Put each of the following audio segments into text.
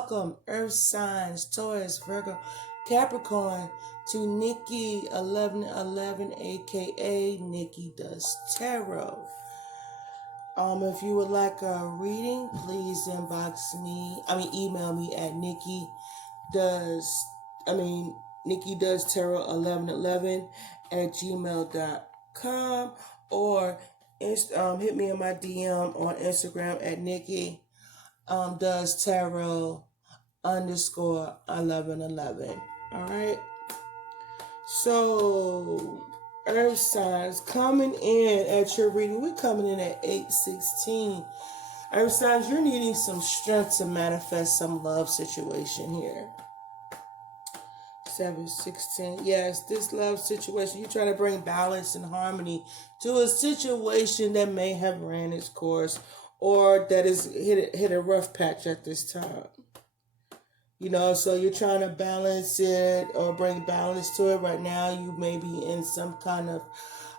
welcome Earth signs, Taurus, Virgo, Capricorn to Nikki 1111, aka Nikki Does Tarot. If you would like a reading, please email me at Nikki Does Tarot 1111 at gmail.com, or hit me in my DM on Instagram at Nikki Does Tarot _ 1111. All right. So, Earth signs coming in at your reading. We're coming in at 8:16. Earth signs, you're needing some strength to manifest some love situation here. 7:16. Yes, this love situation, you're trying to bring balance and harmony to a situation that may have ran its course or that is hit a rough patch at this time. So you're trying to balance it or bring balance to it. Right now, you may be in some kind of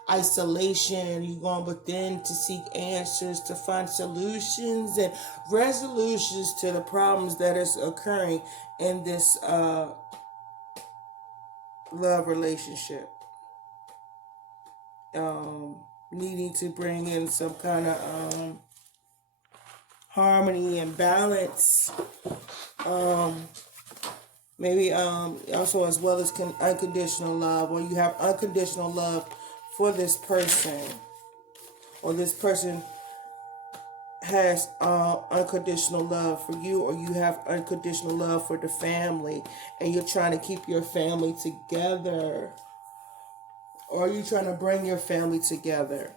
isolation. You're going within to seek answers, to find solutions and resolutions to the problems that is occurring in this love relationship. Needing to bring in some kind of harmony and balance. Maybe also as well as unconditional love, or you have unconditional love for this person, or this person has unconditional love for you, or you have unconditional love for the family, and you're trying to keep your family together, or you're trying to bring your family together.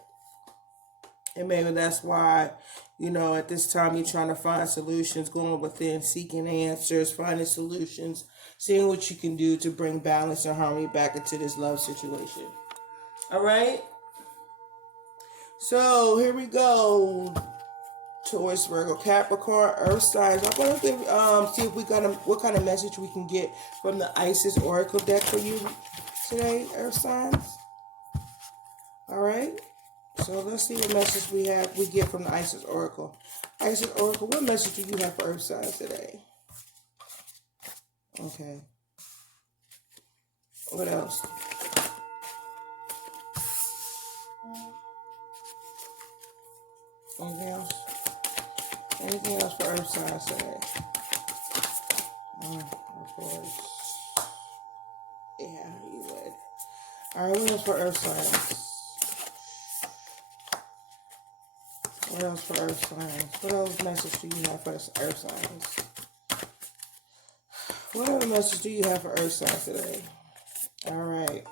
And maybe that's why, at this time you're trying to find solutions, going within, seeking answers, finding solutions, seeing what you can do to bring balance and harmony back into this love situation. All right? So here we go. Taurus, Virgo, Capricorn, Earth signs. I'm going to give, see if what kind of message we can get from the Isis Oracle deck for you today, Earth signs. All right? So let's see what message we get from the Isis Oracle. Isis Oracle, what message do you have for Earth signs today? Okay. What else? Anything else? Anything else for Earth signs today? Of course. Yeah, you would. All right, what else for Earth signs? What else for Earth signs? What else message do you have for Earth signs? What other message do you have for Earth signs today? All right.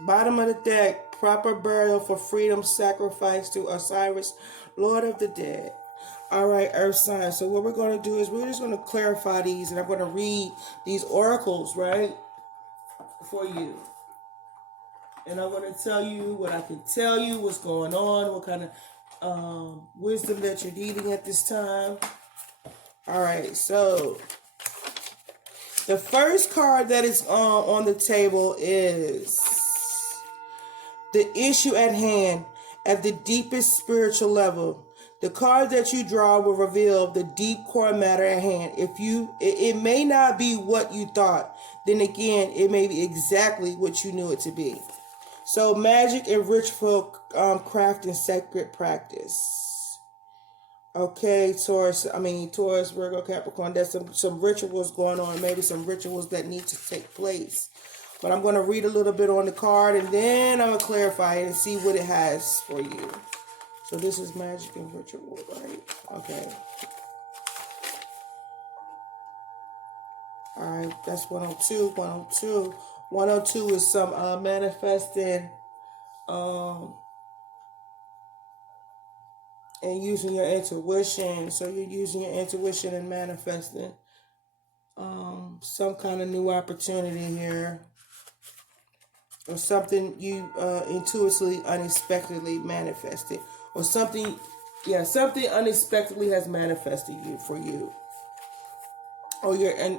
Bottom of the deck, proper burial for freedom, sacrifice to Osiris, Lord of the Dead. All right, Earth signs. So what we're going to do is we're just going to clarify these, and I'm going to read these oracles, right, for you. And I'm going to tell you what I can tell you, what's going on, what kind of wisdom that you're needing at this time. All right, so the first card that is on the table is the issue at hand at the deepest spiritual level. The card that you draw will reveal the deep core matter at hand. It may not be what you thought. Then again, it may be exactly what you knew it to be. So magic and ritual craft and sacred practice. Okay, Taurus, Virgo, Capricorn, there's some rituals going on, maybe some rituals that need to take place. But I'm going to read a little bit on the card, and then I'm going to clarify it and see what it has for you. So this is magic and ritual, right? Okay. All right, that's 102, 102. 102 is some manifesting and using your intuition. So you're using your intuition and manifesting some kind of new opportunity here, or something you intuitively, unexpectedly manifested, or something unexpectedly has manifested for you, or you're and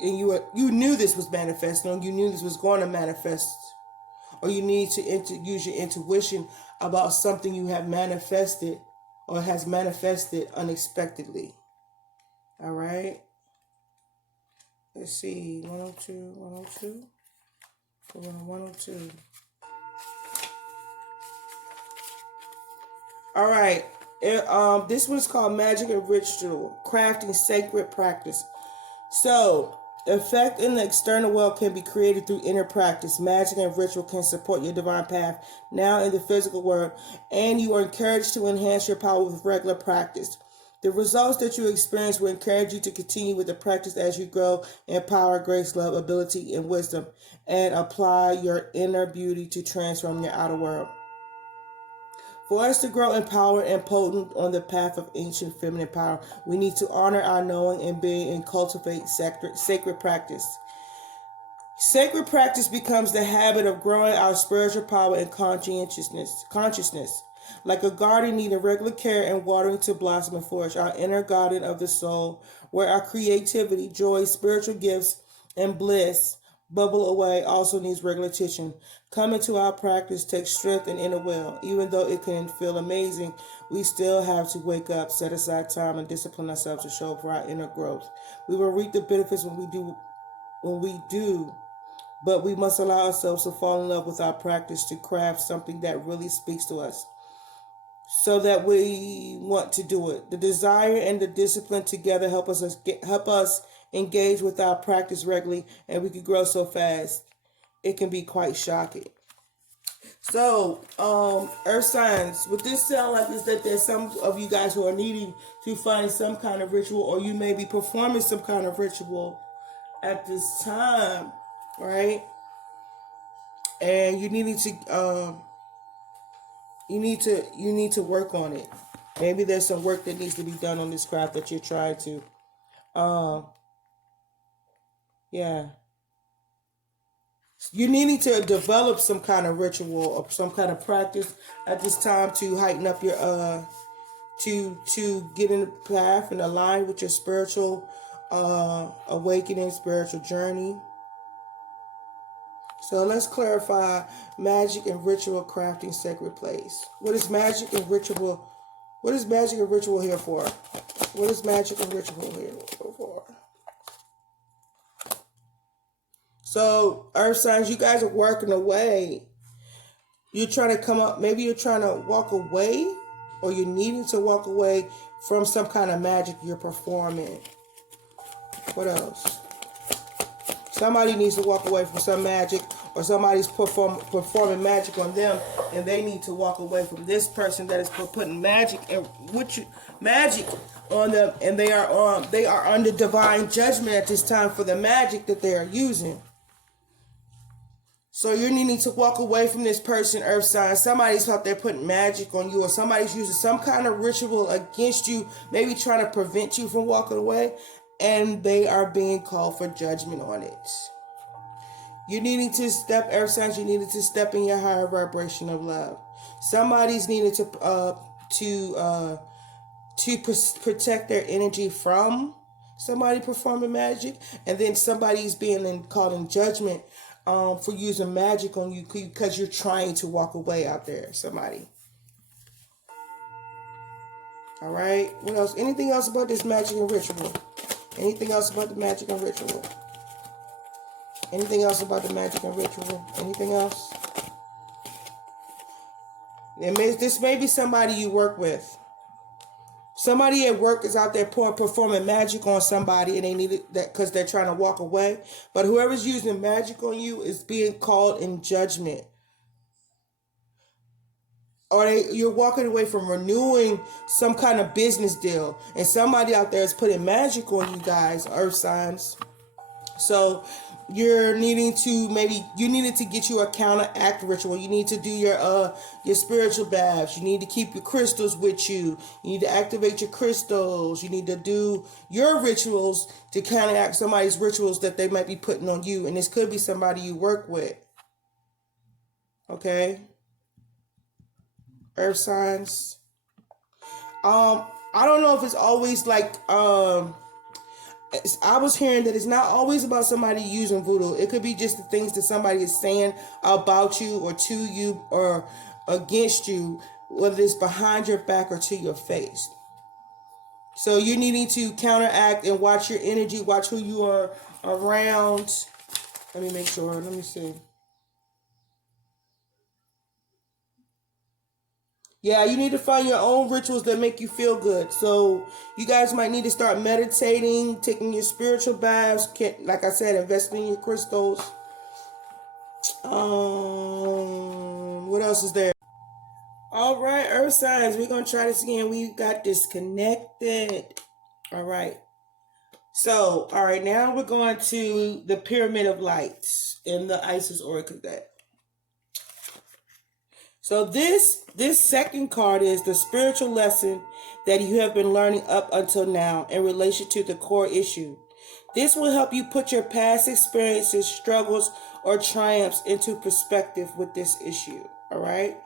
you knew this was manifesting, or you knew this was going to manifest, or you need to use your intuition about something you have manifested or has manifested unexpectedly. All right. Let's see. 102, 102. 102. All right. This one's called Magic and Ritual, Crafting Sacred Practice. So, effect in the external world can be created through inner practice. Magic and ritual can support your divine path now in the physical world, and you are encouraged to enhance your power with regular practice. The results that you experience will encourage you to continue with the practice as you grow in power, grace, love, ability, and wisdom, and apply your inner beauty to transform your outer world. For us to grow empowered and potent on the path of ancient feminine power, we need to honor our knowing and being and cultivate sacred practice. Sacred practice becomes the habit of growing our spiritual power and consciousness. Like a garden needing regular care and watering to blossom and flourish, our inner garden of the soul, where our creativity, joy, spiritual gifts, and bliss bubble away, also needs regular attention. Coming to our practice takes strength and inner will. Even though it can feel amazing, we still have to wake up, set aside time, and discipline ourselves to show up for our inner growth. We will reap the benefits when we do, but we must allow ourselves to fall in love with our practice to craft something that really speaks to us so that we want to do it. The desire and the discipline together help us engage with our practice regularly, and we can grow so fast it can be quite shocking. So, earth signs, what this sound like is that there's some of you guys who are needing to find some kind of ritual, or you may be performing some kind of ritual at this time, right? And you need to work on it. Maybe there's some work that needs to be done on this craft that you're trying to. Yeah. You needing to develop some kind of ritual or some kind of practice at this time to heighten up your to get in the path and align with your spiritual awakening, spiritual journey. So let's clarify magic and ritual crafting sacred place. What is magic and ritual? What is magic and ritual here for? What is magic and ritual here for? So, earth signs, you guys are working away. You're trying to come up, maybe you're trying to walk away, or you're needing to walk away from some kind of magic you're performing. What else? Somebody needs to walk away from some magic, or somebody's performing magic on them, and they need to walk away from this person that is putting magic on them, and they are under divine judgment at this time for the magic that they are using. So you're needing to walk away from this person, earth sign. Somebody's out there putting magic on you, or somebody's using some kind of ritual against you, maybe trying to prevent you from walking away, and they are being called for judgment on it. You needing to step, earth signs, you needed to step in your higher vibration of love. Somebody's needed to protect their energy from somebody performing magic, and then somebody's being called in judgment for using magic on you because you're trying to walk away out there. Somebody. All right. What else? Anything else about this magic and ritual? Anything else about the magic and ritual? Anything else about the magic and ritual? Anything else? This may be somebody you work with. Somebody at work is out there performing magic on somebody, and they need it that because they're trying to walk away. But whoever's using magic on you is being called in judgment. Or you're walking away from renewing some kind of business deal, and somebody out there is putting magic on you guys, earth signs. So you're needing to you needed to get you a counteract ritual. You need to do your spiritual baths. You need to keep your crystals with you. You need to activate your crystals. You need to do your rituals to counteract somebody's rituals that they might be putting on you. And this could be somebody you work with. Okay? Earth signs. I don't know if it's always like I was hearing that it's not always about somebody using voodoo. It could be just the things that somebody is saying about you or to you or against you, whether it's behind your back or to your face. So you're needing to counteract and watch your energy, watch who you are around. Let me make sure. Let me see. Yeah, you need to find your own rituals that make you feel good. So you guys might need to start meditating, taking your spiritual baths. Like I said, investing in your crystals. What else is there? All right, Earth signs. We're gonna try this again. We got disconnected. All right. So, all right, now we're going to the Pyramid of Lights in the Isis Oracle deck. So this second card is the spiritual lesson that you have been learning up until now in relation to the core issue. This will help you put your past experiences, struggles, or triumphs into perspective with this issue. All right.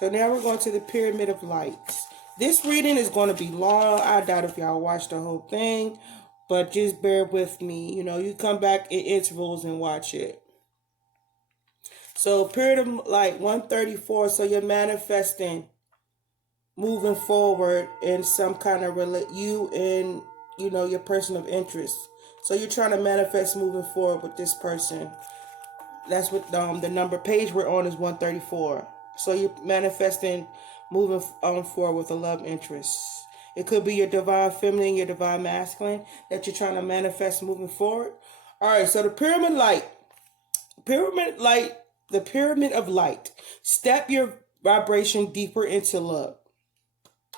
So now we're going to the Pyramid of Lights. This reading is going to be long. I doubt if y'all watch the whole thing, but just bear with me. You know, you come back in intervals and watch it. So period of light 134. So you're manifesting, moving forward in some kind of you and your person of interest. So you're trying to manifest moving forward with this person. That's what the number page we're on is 134. So you're manifesting, moving forward with a love interest. It could be your divine feminine, your divine masculine that you're trying to manifest moving forward. All right. So the pyramid of light. Step your vibration deeper into love.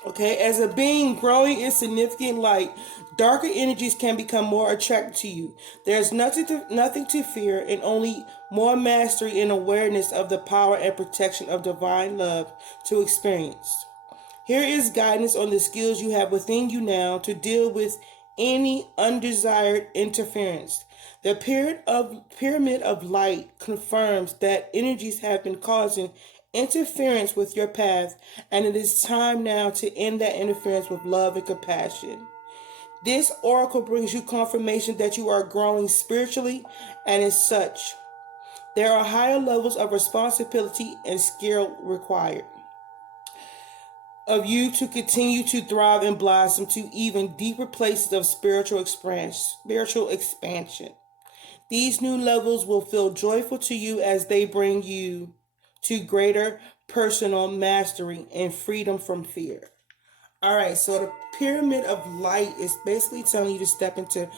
Okay, as a being growing in significant light, darker energies can become more attractive to you. There's nothing to fear, and only more mastery and awareness of the power and protection of divine love to experience. Here is guidance on the skills you have within you now to deal with any undesired interference. The pyramid of light confirms that energies have been causing interference with your path, and it is time now to end that interference with love and compassion. This oracle brings you confirmation that you are growing spiritually, and as such, there are higher levels of responsibility and skill required of you to continue to thrive and blossom to even deeper places of spiritual expansion. These new levels will feel joyful to you as they bring you to greater personal mastery and freedom from fear. All right, so the pyramid of light is basically telling you to step into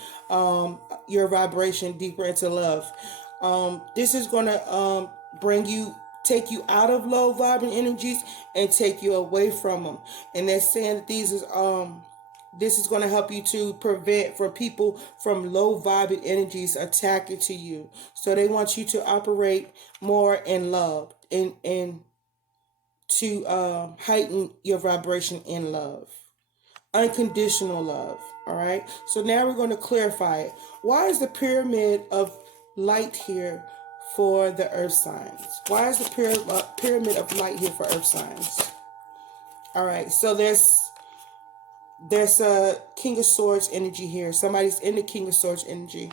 your vibration deeper into love. This is going to take you out of low vibrant energies and take you away from them. And they're saying that this is going to help you to prevent from people from low vibrant energies attacking to you. So they want you to operate more in love and to heighten your vibration in love. Unconditional love. All right. So now we're going to clarify it. Why is the pyramid of light here for the earth signs? Why is the pyramid of light here for earth signs? All right. So there's a King of Swords energy here. Somebody's in the King of Swords energy.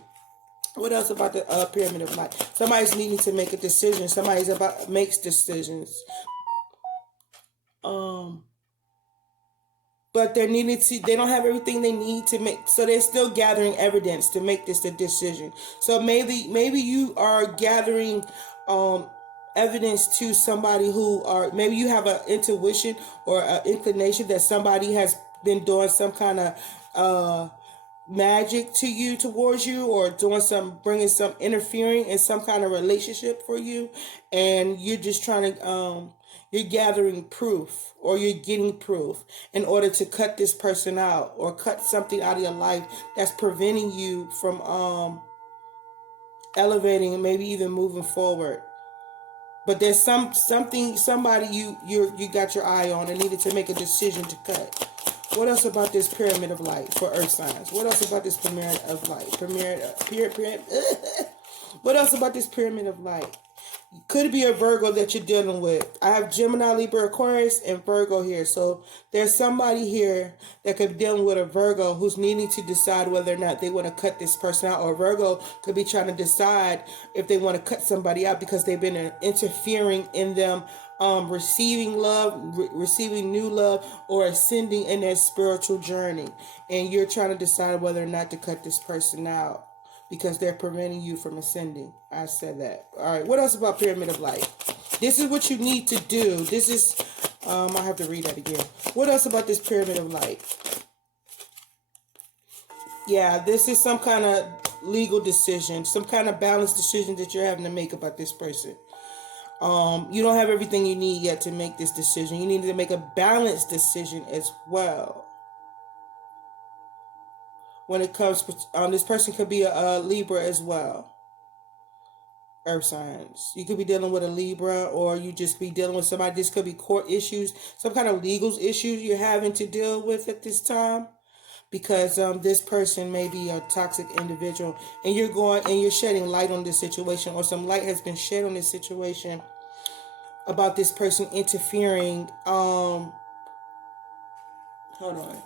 What else about the pyramid of light? Somebody's needing to make a decision. Somebody's makes decisions. But they don't have everything they need to make, so they're still gathering evidence to make this a decision. So maybe you are gathering evidence to somebody maybe you have an intuition or an inclination that somebody has been doing some kind of magic towards you, or bringing some interfering in some kind of relationship for you, and you're just trying to you're gathering proof, or you're getting proof in order to cut this person out or cut something out of your life that's preventing you from elevating and maybe even moving forward. But there's somebody you got your eye on and needed to make a decision to cut. What else about this pyramid of light for earth signs? What else about this pyramid of light? What else about this pyramid of light? Could be a Virgo that you're dealing with. I have Gemini, Libra, Aquarius, and Virgo here. So there's somebody here that could be dealing with a Virgo who's needing to decide whether or not they want to cut this person out. Or Virgo could be trying to decide if they want to cut somebody out because they've been interfering in them receiving love, receiving new love, or ascending in their spiritual journey. And you're trying to decide whether or not to cut this person out because they're preventing you from ascending. I said that. All right. What else about Pyramid of Light? This is what you need to do. This is, I have to read that again. What else about this Pyramid of Light? Yeah, this is some kind of legal decision, some kind of balanced decision that you're having to make about this person. You don't have everything you need yet to make this decision. You need to make a balanced decision as well. When it comes, this person could be a Libra as well. Earth signs. You could be dealing with a Libra, or you just be dealing with somebody. This could be court issues, some kind of legal issues you're having to deal with at this time. Because this person may be a toxic individual, and you're shedding light on this situation, or some light has been shed on this situation about this person interfering. Hold on.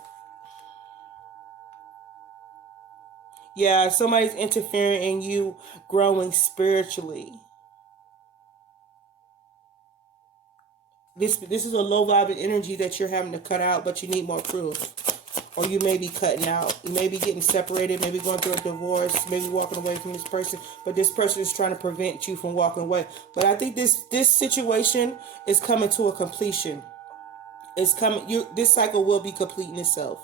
Yeah, somebody's interfering in you growing spiritually. This is a low vibe energy that you're having to cut out, but you need more proof. Or you may be cutting out. You may be getting separated, maybe going through a divorce, maybe walking away from this person. But this person is trying to prevent you from walking away. But I think this situation is coming to a completion. It's coming. This cycle will be completing itself.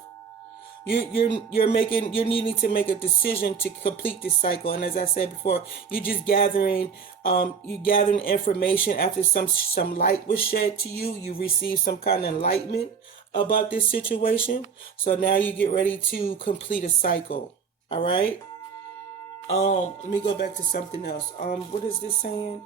You're needing to make a decision to complete this cycle. And as I said before, you're just gathering information after some light was shed to you. You received some kind of enlightenment about this situation. So now you get ready to complete a cycle. All right. Let me go back to something else. What is this saying?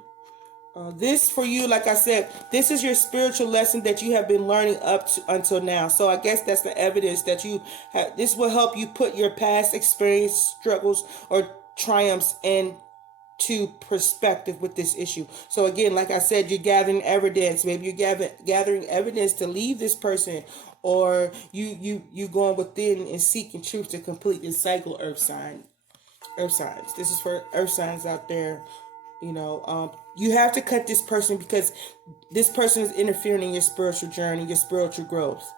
This for you, like I said, this is your spiritual lesson that you have been learning up to until now. So I guess that's the evidence that you have. This will help you put your past experience, struggles, or triumphs into perspective with this issue. So again, like I said, you're gathering evidence. Maybe you're gathering evidence to leave this person, or you going within and seeking truth to complete this cycle. Earth signs. This is for earth signs out there. You have to cut this person because this person is interfering in your spiritual journey, your spiritual growth.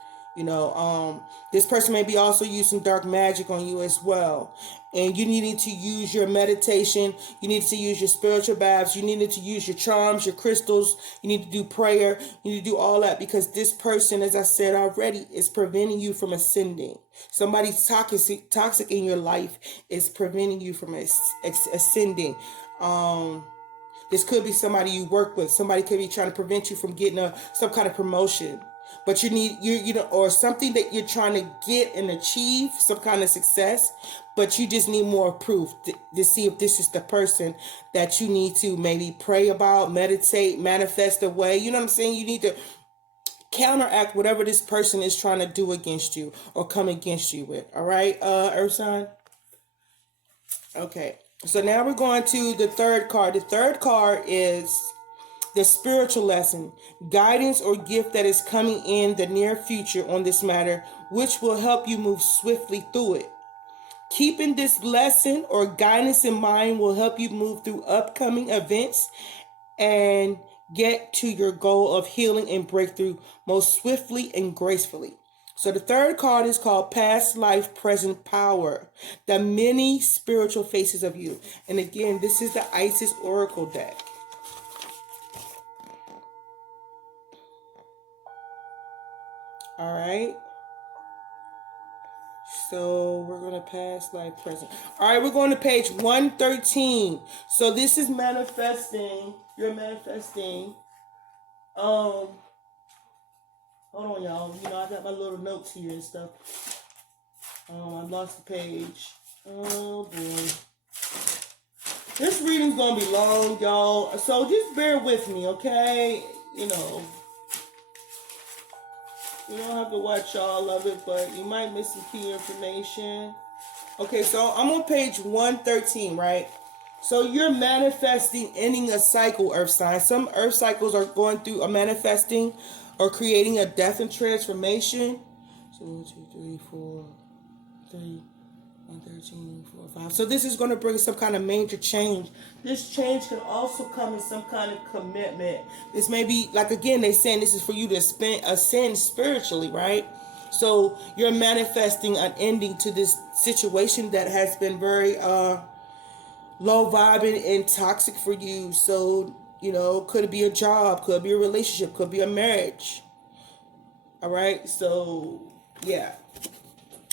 This person may be also using dark magic on you as well. And you needed to use your meditation. You need to use your spiritual baths. You needed to use your charms, your crystals. You need to do prayer. You need to do all that because this person, as I said already, is preventing you from ascending. Somebody toxic in your life is preventing you from ascending. This could be somebody you work with. Somebody could be trying to prevent you from getting some kind of promotion. But you need, or something that you're trying to get and achieve, some kind of success. But you just need more proof to see if this is the person that you need to maybe pray about, meditate, manifest away. You know what I'm saying? You need to counteract whatever this person is trying to do against you or come against you with. All right, Earth sign? Okay. So now we're going to the third card. The third card is the spiritual lesson, guidance or gift that is coming in the near future on this matter, which will help you move swiftly through it. Keeping this lesson or guidance in mind will help you move through upcoming events and get to your goal of healing and breakthrough most swiftly and gracefully. So the third card is called Past Life, Present Power, the many spiritual faces of you. And again, this is the Isis Oracle deck. All right. So we're going to past life, present. All right, we're going to page 113. So this is manifesting. You're manifesting. Hold on, y'all. I got my little notes here and stuff. I lost the page. Oh, boy. This reading's going to be long, y'all. So just bear with me, okay? You don't have to watch all of it, but you might miss some key information. Okay, so I'm on page 113, right? So you're manifesting ending a cycle, Earth sign. Some Earth cycles are going through a manifesting or creating a death and transformation. So 1, 2, 3, 4, 3. 113, 4, 5. So this is going to bring some kind of major change. This change can also come in some kind of commitment. This may be, like, again, they're saying this is for you to ascend spiritually, right? So you're manifesting an ending to this situation that has been very low vibing and toxic for you. So, could be a job, could be a relationship, could be a marriage. All right. So, yeah.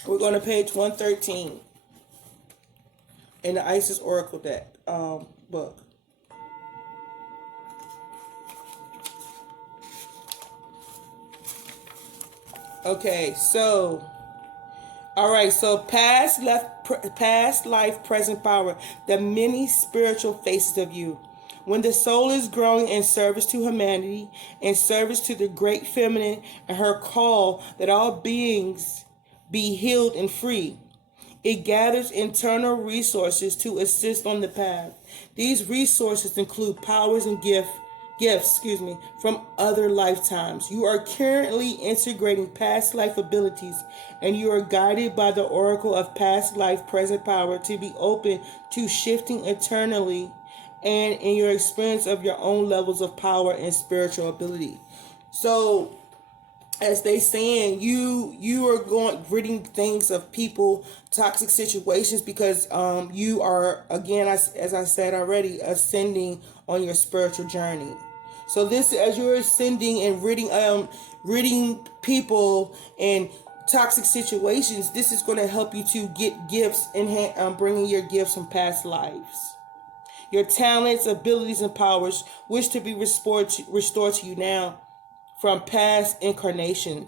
We're going to page 113 in the Isis Oracle deck book. Okay, so, all right, so past life, present power, the many spiritual faces of you. When the soul is growing in service to humanity, in service to the great feminine and her call that all beings be healed and free, it gathers internal resources to assist on the path. These resources include powers and gifts from other lifetimes. You are currently integrating past life abilities, and you are guided by the oracle of past life present power to be open to shifting eternally and in your experience of your own levels of power and spiritual ability. So, as they saying, you are ridding things of people, toxic situations, because you are, again, as I said already, ascending on your spiritual journey. So this, as you're ascending and ridding people and toxic situations, this is going to help you to get gifts and bringing your gifts from past lives. Your talents, abilities, and powers wish to be restored to you now from past incarnations.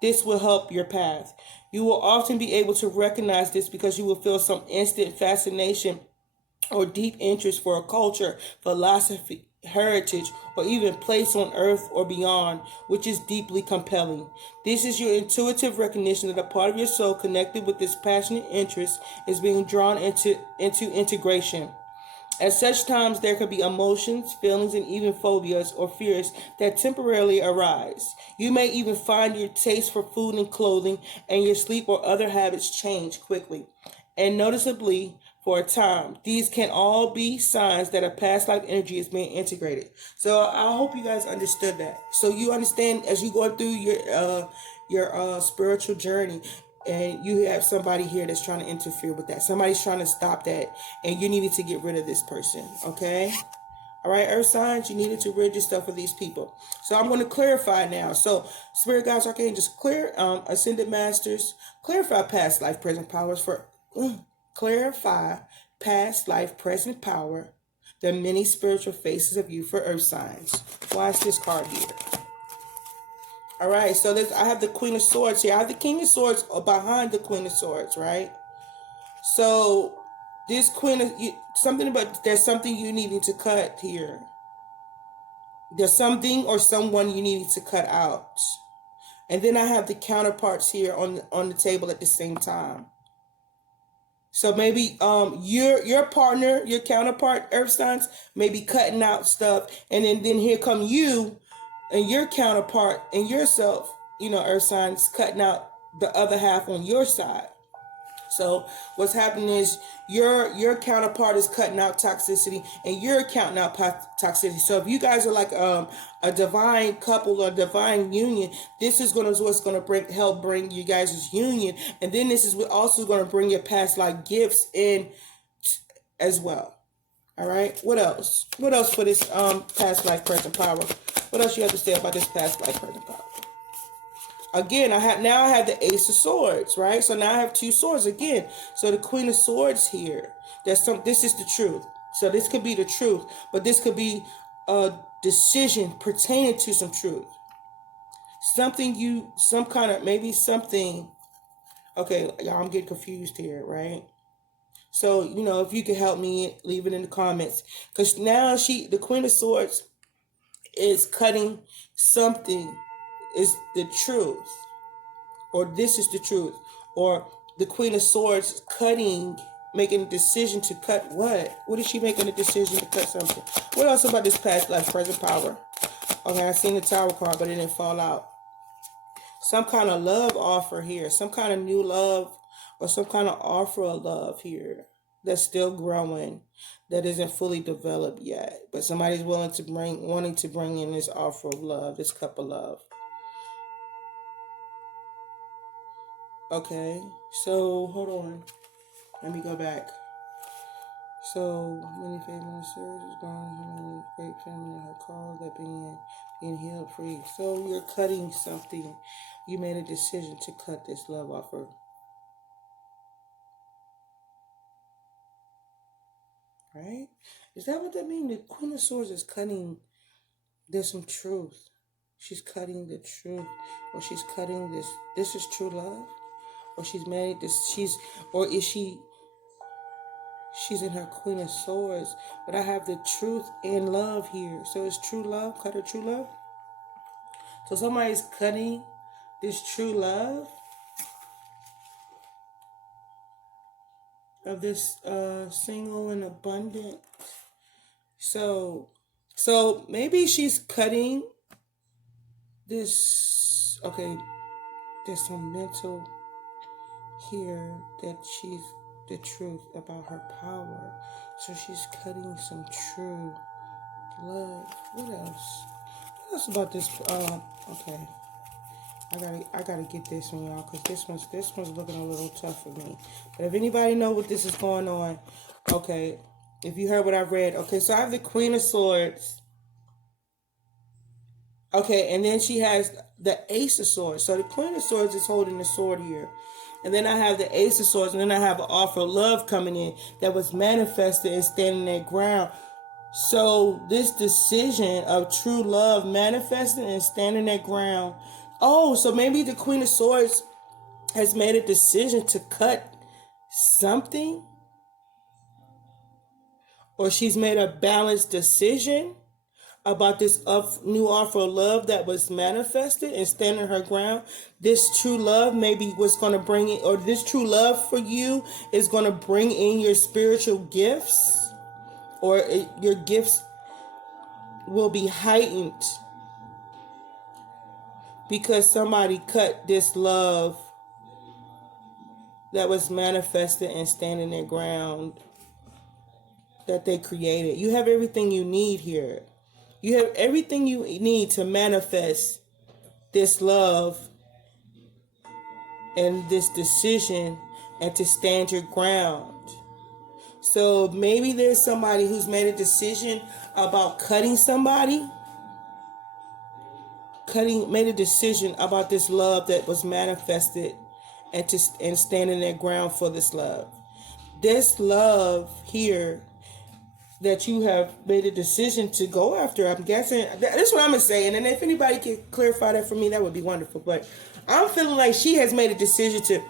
This will help your path. You will often be able to recognize this because you will feel some instant fascination or deep interest for a culture, philosophy, heritage, or even place on earth or beyond, which is deeply compelling. This is your intuitive recognition that a part of your soul connected with this passionate interest is being drawn into integration. At such times, there could be emotions, feelings, and even phobias or fears that temporarily arise. You may even find your taste for food and clothing and your sleep or other habits change quickly and noticeably for a time. These can all be signs that a past life energy is being integrated. So I hope you guys understood that. So you understand as you go through your spiritual journey, and you have somebody here that's trying to interfere with that. Somebody's trying to stop that, and you needed to get rid of this person, okay? All right, Earth signs, you needed to rid yourself of these people. So I'm going to clarify now. So Spirit Guides, Archangels, Ascended Masters, clarify past life, present powers for... clarify past life, present power, the many spiritual faces of you for Earth signs. Watch this card here. All right, so I have the Queen of Swords here. I have the King of Swords behind the Queen of Swords, right? So this Queen of there's something you needing to cut here. There's something or someone you needing to cut out, and then I have the counterparts here on the table at the same time. So maybe your partner, your counterpart, Earth signs, may be cutting out stuff, and then here come you and your counterpart and yourself, Earth signs, cutting out the other half on your side. So what's happening is your counterpart is cutting out toxicity and you're cutting out toxicity. So if you guys are like a divine couple or divine union, this is what's going to help bring you guys' union, and then this is what also going to bring your past life gifts in as well. All right. What else? What else for this past life present power? What else you have to say about this past life present power? Again, I have the Ace of Swords, right? So now I have two swords again. So the Queen of Swords here. This is the truth. So this could be the truth, but this could be a decision pertaining to some truth. Okay, y'all, I'm getting confused here, right? So, if you could help me, leave it in the comments. Because now the Queen of Swords is cutting something. Is the truth, or this is the truth, or the Queen of Swords making a decision to cut what? What is she making a decision to cut something? What else about this past life present power? Okay, I seen the Tower card, but it didn't fall out. Some kind of love offer here, some kind of new love or some kind of offer of love here that's still growing, that isn't fully developed yet, but somebody's wanting to bring in this offer of love, this cup of love. Okay, so hold on, let me go back. So many famous services gone, great family her call that being healed free. So you're cutting something. You made a decision to cut this love offer. Right? Is that what that means? The Queen of Swords is cutting. There's some truth. She's cutting the truth. Or she's cutting this. This is true love. Or she's married this. Or is she? She's in her Queen of Swords. But I have the truth and love here. So it's true love. Cut her true love. So somebody's cutting this true love of this single and abundant. So maybe she's cutting this. Okay, there's some mental here that she's the truth about her power. So she's cutting some true love. What else? What else about this? Okay. I gotta get this one, y'all, because this one's looking a little tough for me. But if anybody know what this is going on, okay. If you heard what I read, okay. So I have the Queen of Swords. Okay, and then she has the Ace of Swords. So the Queen of Swords is holding the sword here. And then I have the Ace of Swords, and then I have an offer of love coming in that was manifested and standing their ground. So this decision of true love manifesting and standing their ground. Oh, so maybe the Queen of Swords has made a decision to cut something, or she's made a balanced decision about this new offer of love that was manifested and standing her ground. This true love maybe what's going to bring it, or this true love for you is going to bring in your spiritual gifts, or your gifts will be heightened because somebody cut this love that was manifested and standing their ground that they created. You have everything you need here. You have everything you need to manifest this love and this decision and to stand your ground. So maybe there's somebody who's made a decision about cutting somebody, made a decision about this love that was manifested and standing their ground for this love. This love here that you have made a decision to go after, I'm guessing, that's what I'm going to say. And then if anybody can clarify that for me, that would be wonderful. But I'm feeling like she has made a decision to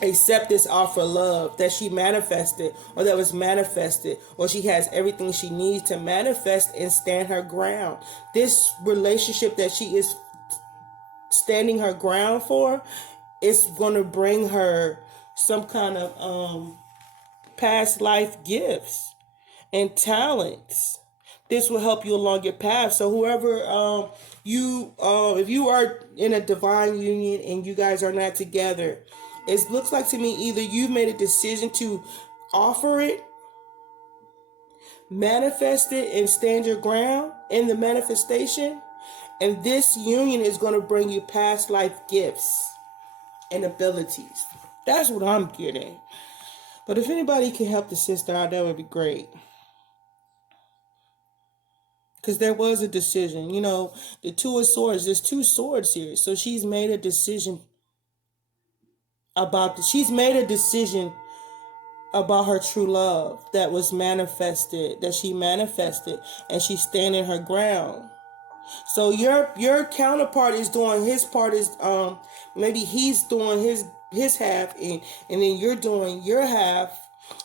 accept this offer of love that she manifested, or that was manifested, or she has everything she needs to manifest and stand her ground. This relationship that she is standing her ground for is going to bring her some kind of past life gifts and talents. This will help you along your path. So whoever if you are in a divine union and you guys are not together, it looks like to me either you've made a decision to offer it, manifest it, and stand your ground in the manifestation, and this union is going to bring you past life gifts and abilities. That's what I'm getting. But if anybody can help the sister out, that would be great. Because there was a decision. You know, the Two of Swords, there's two swords here. So she's made a decision about her true love that was manifested, that she manifested, and she's standing her ground. So your counterpart is doing his part, is maybe he's doing his half, and then you're doing your half,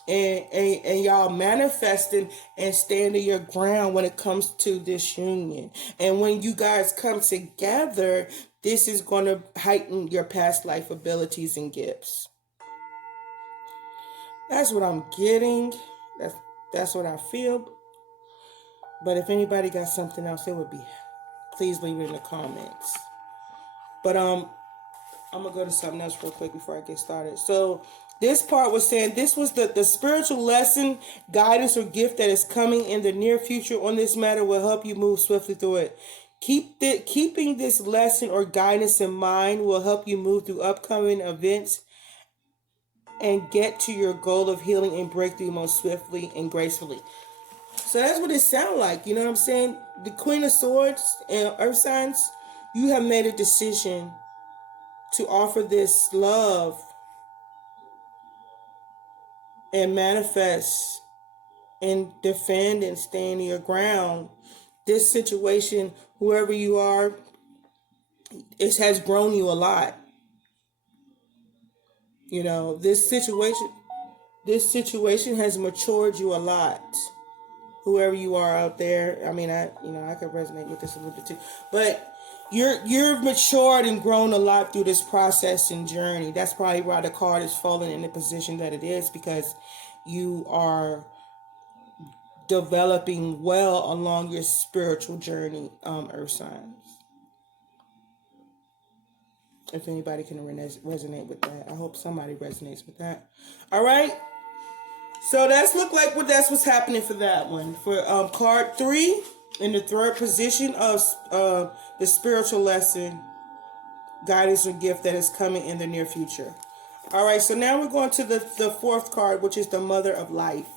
and y'all manifesting and standing your ground when it comes to this union. And when you guys come together, this is going to heighten your past life abilities and gifts. That's what I'm getting. That's what I feel. But if anybody got something else, it would be, please leave it in the comments. But I'm gonna go to something else real quick before I get started. So This part was saying this was the spiritual lesson, guidance, or gift that is coming in the near future on this matter will help you move swiftly through it. Keeping this lesson or guidance in mind will help you move through upcoming events and get to your goal of healing and breakthrough most swiftly and gracefully. So that's what it sounds like. You know what I'm saying? The Queen of Swords and Earth signs, you have made a decision to offer this love and manifest and defend and stand your ground. This situation, whoever you are, it has grown you a lot. You know, this situation has matured you a lot. Whoever you are out there, I mean, I could resonate with this a little bit too, but you've matured and grown a lot through this process and journey. That's probably why the card is falling in the position that it is, because you are developing well along your spiritual journey, Earth signs. If anybody can resonate with that, I hope somebody resonates with that. All right. So that's what's happening for that one. For card 3, in the third position of the spiritual lesson, guidance or gift that is coming in the near future. All right, so now we're going to the fourth card, which is the Mother of Life.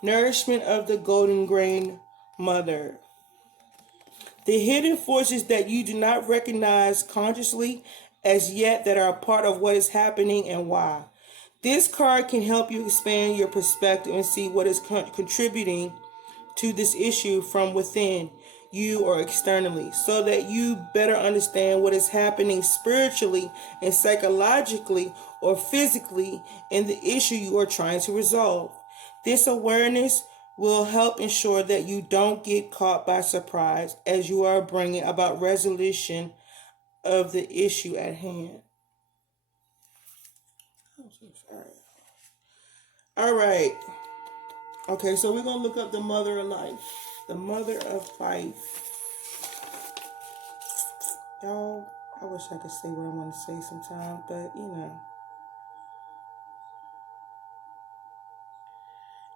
Nourishment of the Golden Grain Mother. The hidden forces that you do not recognize consciously as yet that are a part of what is happening and why. This card can help you expand your perspective and see what is contributing to this issue from within you or externally, so that you better understand what is happening spiritually and psychologically or physically in the issue you are trying to resolve. This awareness will help ensure that you don't get caught by surprise as you are bringing about resolution of the issue at hand. All right. Okay, so we're going to look up the Mother of Life. The Mother of Life. Y'all, I wish I could say what I want to say sometimes, but you know.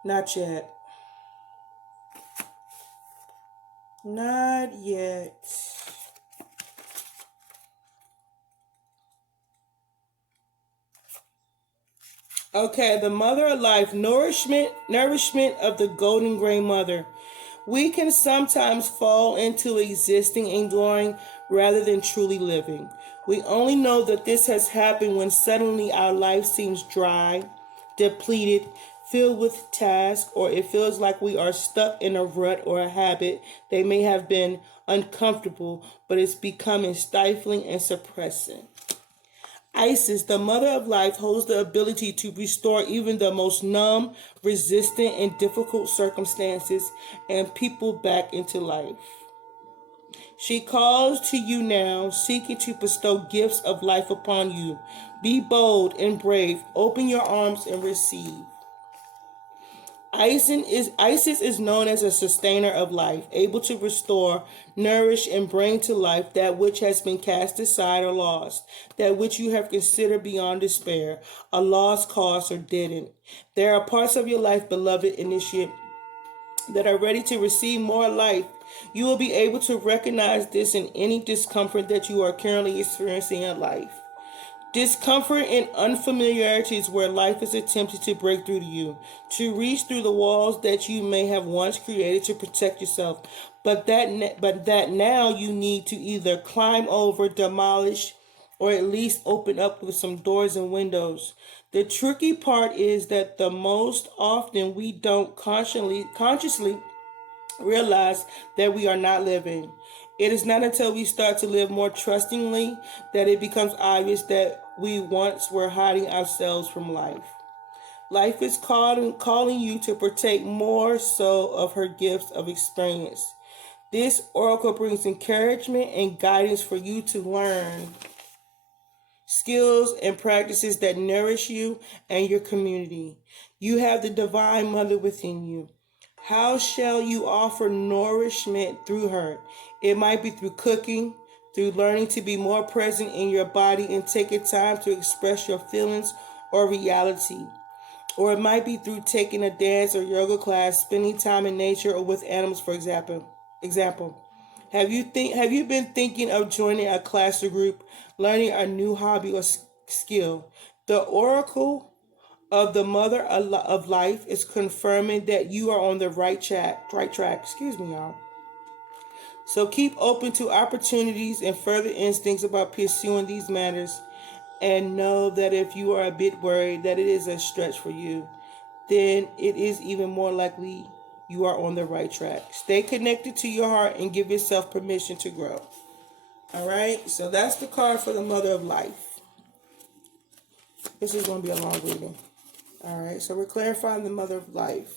Not yet. Not yet. Okay, the Mother of Life, nourishment of the Golden Grain Mother. We can sometimes fall into existing, enduring, rather than truly living. We only know that this has happened when suddenly our life seems dry, depleted, filled with tasks, or it feels like we are stuck in a rut or a habit. They may have been uncomfortable, but it's becoming stifling and suppressing. Isis, the Mother of Life, holds the ability to restore even the most numb, resistant, and difficult circumstances and people back into life. She calls to you now, seeking to bestow gifts of life upon you. Be bold and brave. Open your arms and receive. Isis is known as a sustainer of life, able to restore, nourish, and bring to life that which has been cast aside or lost, that which you have considered beyond despair, a lost cause or didn't. There are parts of your life, beloved initiate, that are ready to receive more life. You will be able to recognize this in any discomfort that you are currently experiencing in life. Discomfort and unfamiliarity is where life is attempting to break through to you, to reach through the walls that you may have once created to protect yourself, but that now you need to either climb over, demolish, or at least open up with some doors and windows. The tricky part is that the most often we don't consciously realize that we are not living. It is not until we start to live more trustingly that it becomes obvious that we once were hiding ourselves from life. Life is calling you to partake more so of her gifts of experience. This oracle brings encouragement and guidance for you to learn skills and practices that nourish you and your community. You have the Divine Mother within you. How shall you offer nourishment through her? It might be through cooking, through learning to be more present in your body and taking time to express your feelings, or reality. Or it might be through taking a dance or yoga class, spending time in nature or with animals, for example. Have you been thinking of joining a class or group, learning a new hobby or skill? The oracle of the mother of life is confirming that you are on the right track. Excuse me, y'all. So keep open to opportunities and further instincts about pursuing these matters, and know that if you are a bit worried that it is a stretch for you, then it is even more likely you are on the right track. Stay connected to your heart and give yourself permission to grow. All right, so that's the card for the mother of life. This is going to be a long reading. All right, so we're clarifying the mother of life.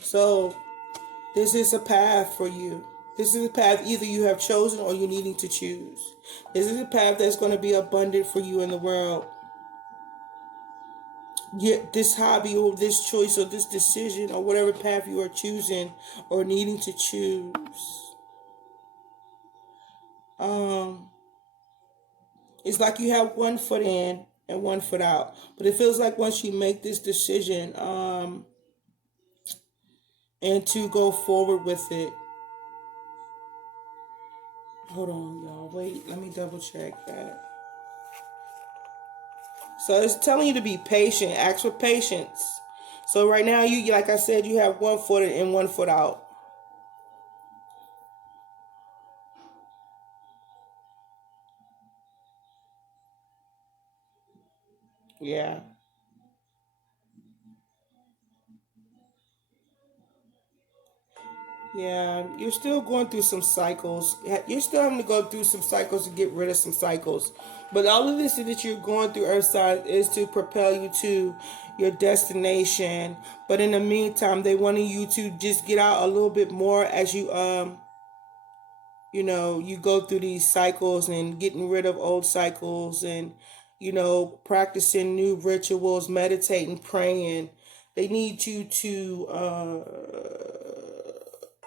So this is a path for you. This is a path either you have chosen or you're needing to choose. This is a path that's going to be abundant for you in the world. This hobby or this choice or this decision or whatever path you are choosing or needing to choose. It's like you have one foot in and one foot out. But it feels like once you make this decision, and to go forward with it. Hold on, y'all. Wait, let me double check that. So it's telling you to be patient. Ask for patience. So right now, you, like I said, you have one foot in, one foot out. Yeah. Yeah, you're still going through some cycles. You're still having to go through some cycles to get rid of some cycles. But all of this that you're going through, Earthside, is to propel you to your destination. But in the meantime, they wanted you to just get out a little bit more as you you go through these cycles and getting rid of old cycles and practicing new rituals, meditating, praying. They need you to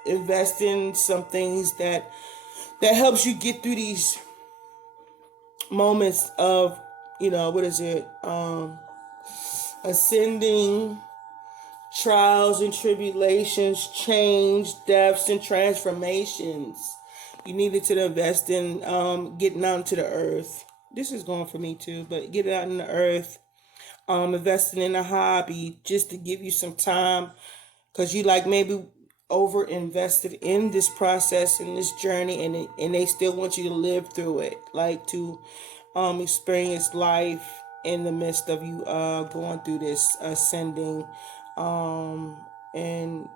invest in some things that helps you get through these moments of what is it, ascending, trials and tribulations, change, deaths and transformations. You needed to invest in getting out into the earth. This is going for me too, but getting out in the earth, investing in a hobby just to give you some time, because you like maybe over invested in this process, in this journey, and they still want you to live through it, like to experience life in the midst of you going through this ascending and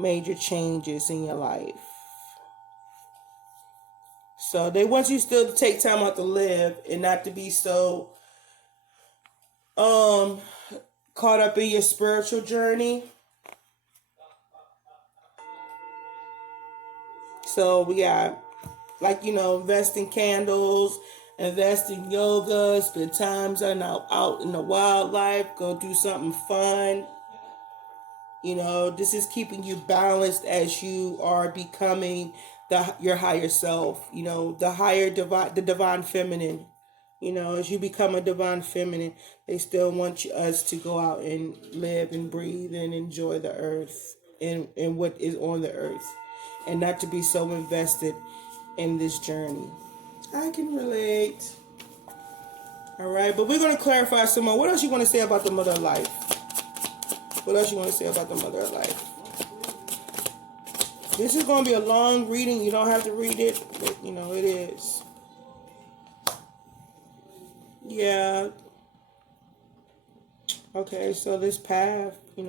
major changes in your life. So they want you still to take time out to live and not to be so caught up in your spiritual journey. So we got, like, invest in candles, invest in yoga, spend times out in the wildlife, go do something fun. This is keeping you balanced as you are becoming your higher self. The divine feminine. As you become a divine feminine, they still want us to go out and live and breathe and enjoy the earth and what is on the earth, and not to be so invested in this journey. I can relate. All right, but we're going to clarify some more. What else you want to say about the mother of life? What else you want to say about the mother of life? This is going to be a long reading. You don't have to read it, but it is. Yeah. Okay, so this path, it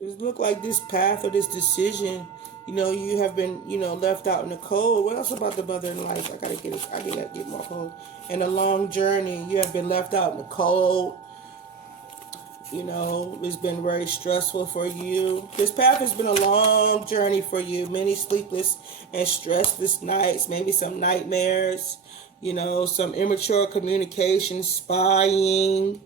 look like this path or this decision, you have been, left out in the cold. What else about the mother in life? I gotta get more cold. In a long journey, you have been left out in the cold. It's been very stressful for you. This path has been a long journey for you. Many sleepless and stressless nights, maybe some nightmares, some immature communication, spying,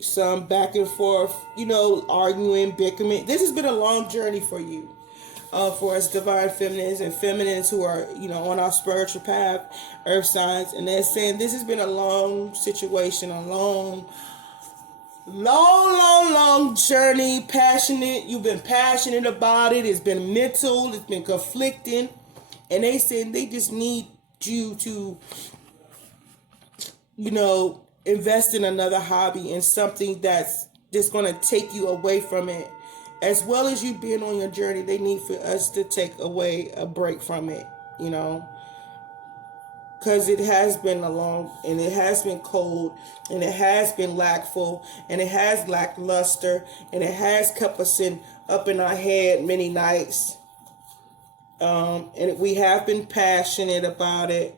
some back and forth, arguing, bickering. This has been a long journey for you. for us divine feminines and feminines who are, on our spiritual path, earth signs. And they're saying this has been a long situation, a long journey. Passionate. You've been passionate about it. It's been mental. It's been conflicting. And they said they just need you to, invest in another hobby and something that's just going to take you away from it. As well as you being on your journey, they need for us to take away a break from it, because it has been and it has been cold, and it has been lackful, and it has lackluster, and it has kept us up in our head many nights. And we have been passionate about it.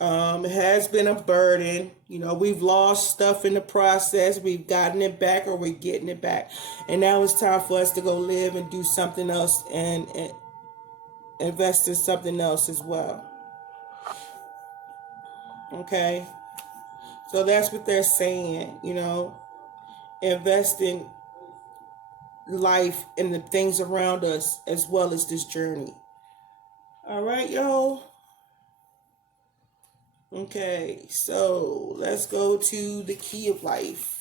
It has been a burden. We've lost stuff in the process. We've gotten it back, or we're getting it back. And now it's time for us to go live and do something else and invest in something else as well. Okay? So that's what they're saying, invest in life and the things around us as well as this journey. All right, y'all. Okay, so let's go to the key of life.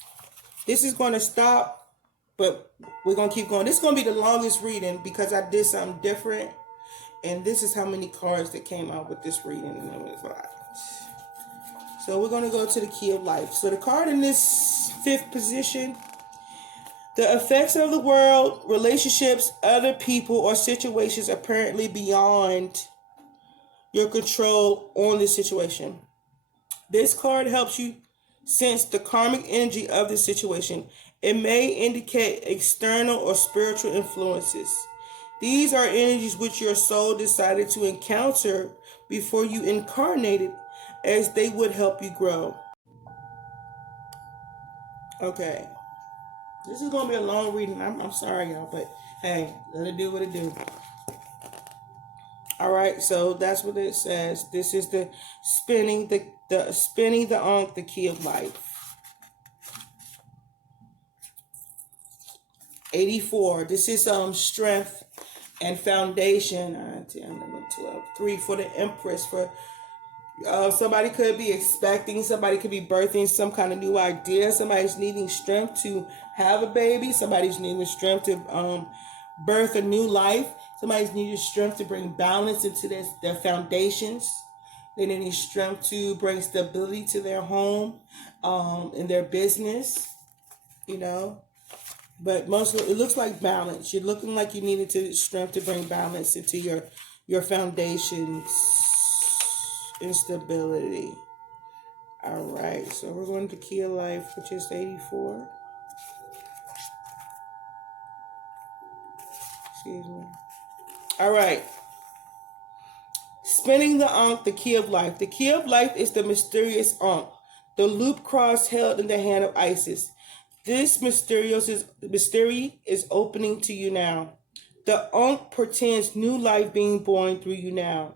This is going to stop, but we're going to keep going. This is going to be the longest reading because I did something different. And this is how many cards that came out with this reading. And it was a lot. So we're going to go to the key of life. So the card in this 5th position, the effects of the world, relationships, other people, or situations apparently beyond your control on this situation. This card helps you sense the karmic energy of the situation. It may indicate external or spiritual influences. These are energies which your soul decided to encounter before you incarnated, as they would help you grow. Okay. This is going to be a long reading. I'm sorry, y'all, but hey, let it do what it do. All right, so that's what it says. This is the spinning the Ankh, the key of life. 84. This is strength and foundation. 9, 10, 11, 12. 3 for the Empress. For somebody could be expecting, somebody could be birthing some kind of new idea. Somebody's needing strength to have a baby. Somebody's needing strength to birth a new life. Somebody's needing strength to bring balance into their foundations. They need strength to bring stability to their home, in their business, But mostly, it looks like balance. You're looking like you needed strength to bring balance into your foundations and stability. All right, so we're going to Key of Life, which is 84. Excuse me. All right. Spinning the Ankh, the key of life. The key of life is the mysterious Ankh, the loop cross held in the hand of Isis. This mystery is opening to you now. The Ankh portends new life being born through you now.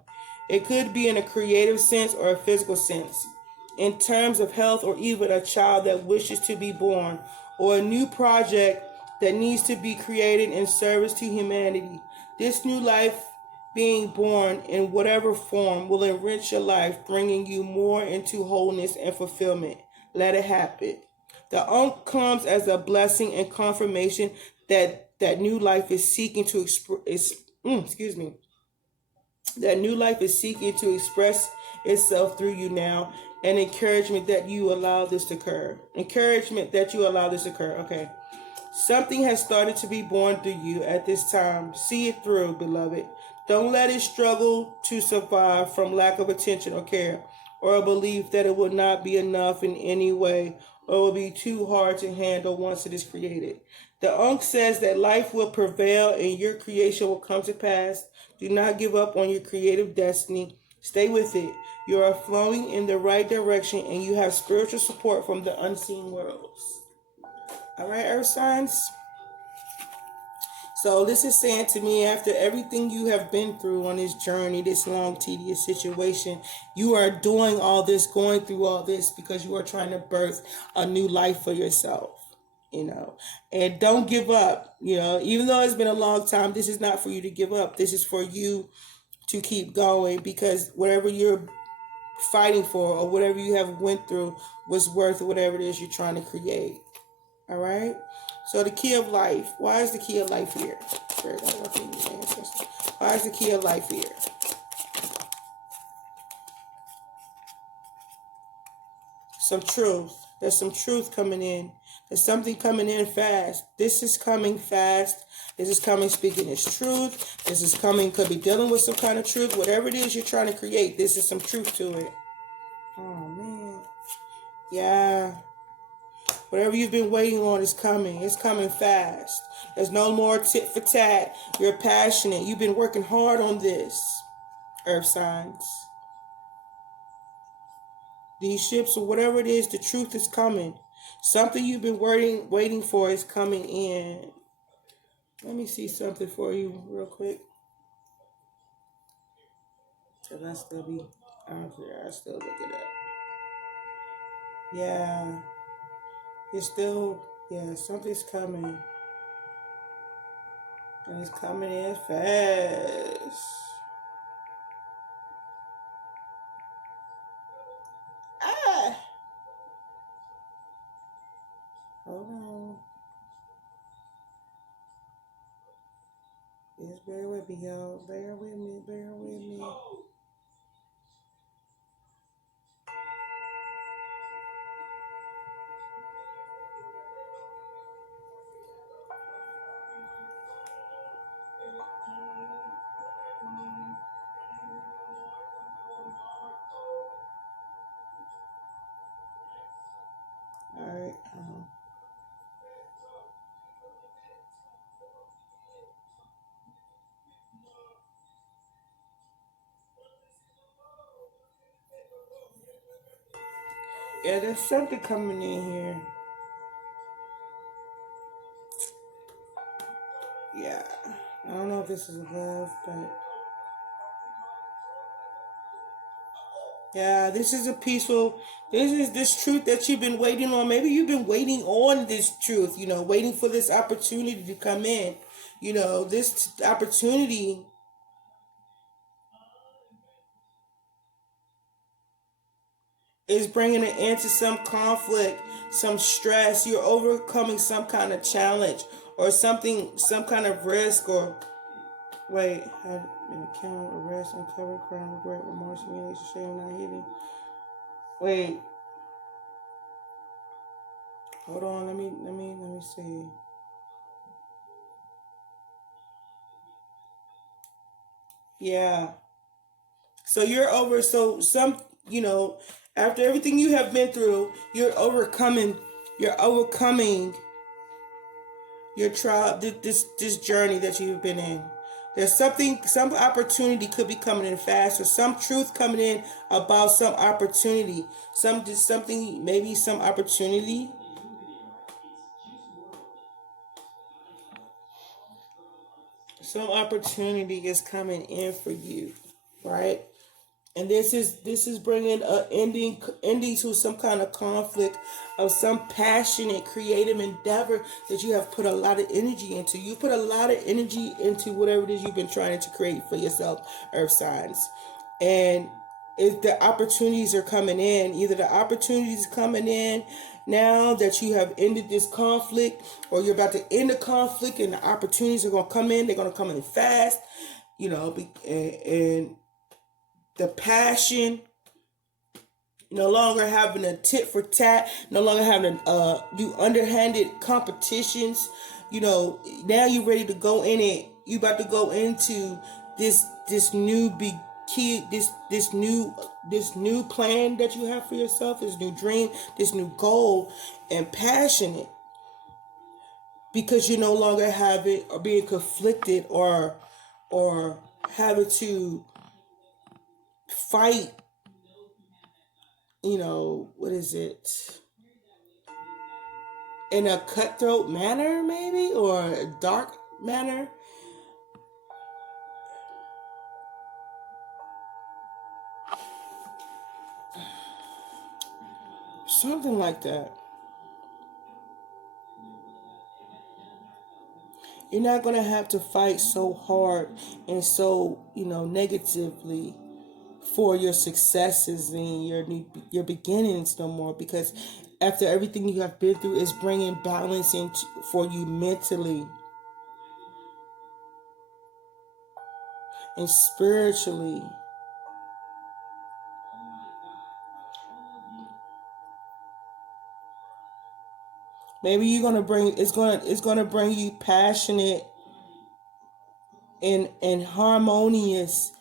It could be in a creative sense or a physical sense, in terms of health, or even a child that wishes to be born, or a new project that needs to be created in service to humanity. This new life being born in whatever form will enrich your life, bringing you more into wholeness and fulfillment. Let it happen. The Ankh comes as a blessing and confirmation that new life is seeking to that new life is seeking to express itself through you now, and encouragement that you allow this to occur. Okay. Something has started to be born through you at this time. See it through, beloved. Don't let it struggle to survive from lack of attention or care, or a belief that it will not be enough in any way, or will be too hard to handle once it is created. The Ankh says that life will prevail and your creation will come to pass. Do not give up on your creative destiny. Stay with it. You are flowing in the right direction, and you have spiritual support from the unseen worlds. All right, Earth signs. So this is saying to me, after everything you have been through on this journey, this long, tedious situation, you are doing all this, going through all this because you are trying to birth a new life for yourself. you know, and don't give up, you know, even though it's been a long time. This is not for you to give up. This is for you to keep going, because whatever you're fighting for or whatever you have went through was worth whatever it is you're trying to create. All right. So the key of life. Why is the key of life here? Why is the key of life here? Some truth. There's some truth coming in. There's something coming in fast. This is coming fast. This is coming speaking its truth. This is coming, could be dealing with some kind of truth. Whatever it is you're trying to create, this is some truth to it. Oh, man. Yeah. Whatever you've been waiting on is coming. It's coming fast. There's no more tit for tat. You're passionate. You've been working hard on this, earth signs. These ships or whatever it is, the truth is coming. Something you've been waiting for is coming in. Let me see something for you real quick. Cause I still be out here. I still look it up. Yeah. It's still, yeah, something's coming. And it's coming in fast. Ah! Hold on. Just bear with me, y'all. Bear with me, bear with me. Alright. Yeah, there's something coming in here. Yeah. I don't know if this is love, but yeah, this is a peaceful, this is this truth that you've been waiting on. Maybe you've been waiting on this truth, you know, waiting for this opportunity to come in. You know, this opportunity is bringing an end to some conflict, some stress. You're overcoming some kind of challenge or something, some kind of risk or wait, had an account, arrest, uncovered, crime, regret, remorse, humiliation, shame, not hitting. Wait, hold on. Let me see. Yeah. So you're over. So some, you know, after everything you have been through, you're overcoming. You're overcoming your trial. This journey that you've been in. There's something, some opportunity could be coming in fast, or some truth coming in about some opportunity. Something, maybe some opportunity. Some opportunity is coming in for you, right? And this is bringing a ending to some kind of conflict of some passionate creative endeavor that you have put a lot of energy into. You put a lot of energy into whatever it is you've been trying to create for yourself, earth signs. And if the opportunities are coming in, either the opportunities coming in now that you have ended this conflict, or you're about to end the conflict and the opportunities are going to come in. They're going to come in fast, you know, and the passion, no longer having a tit for tat, no longer having do underhanded competitions. You know, now you're ready to go in it. You about to go into this new big key, this new plan that you have for yourself, this new dream, this new goal, and passionate, because you no longer have it or being conflicted or having to fight, you know, what is it, in a cutthroat manner, maybe, or a dark manner. Something like that. You're not going to have to fight so hard and so, negatively for your successes and your beginnings no more, because after everything you have been through is bringing balance in for you mentally and spiritually. Maybe you're gonna bring it's gonna bring you passionate and harmonious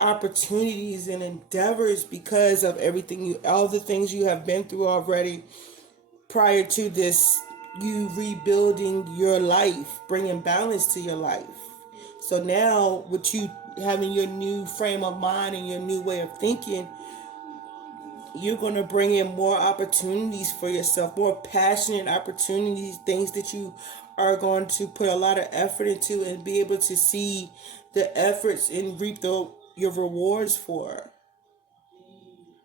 opportunities and endeavors because of all the things you have been through already prior to this, you rebuilding your life, bringing balance to your life. So now with you having your new frame of mind and your new way of thinking, you're going to bring in more opportunities for yourself, more passionate opportunities, things that you are going to put a lot of effort into and be able to see the efforts and reap your rewards for,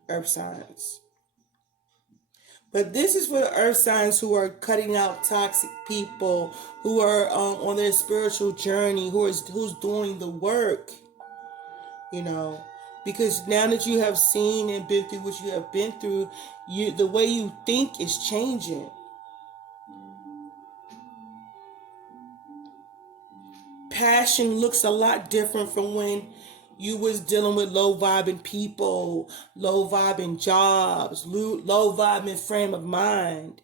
earth signs. But this is for the earth signs who are cutting out toxic people, who are on their spiritual journey, who's doing the work, you know. Because now that you have seen and been through what you have been through, the way you think is changing. Passion looks a lot different from when you was dealing with low vibing people, low vibing jobs, low vibing frame of mind.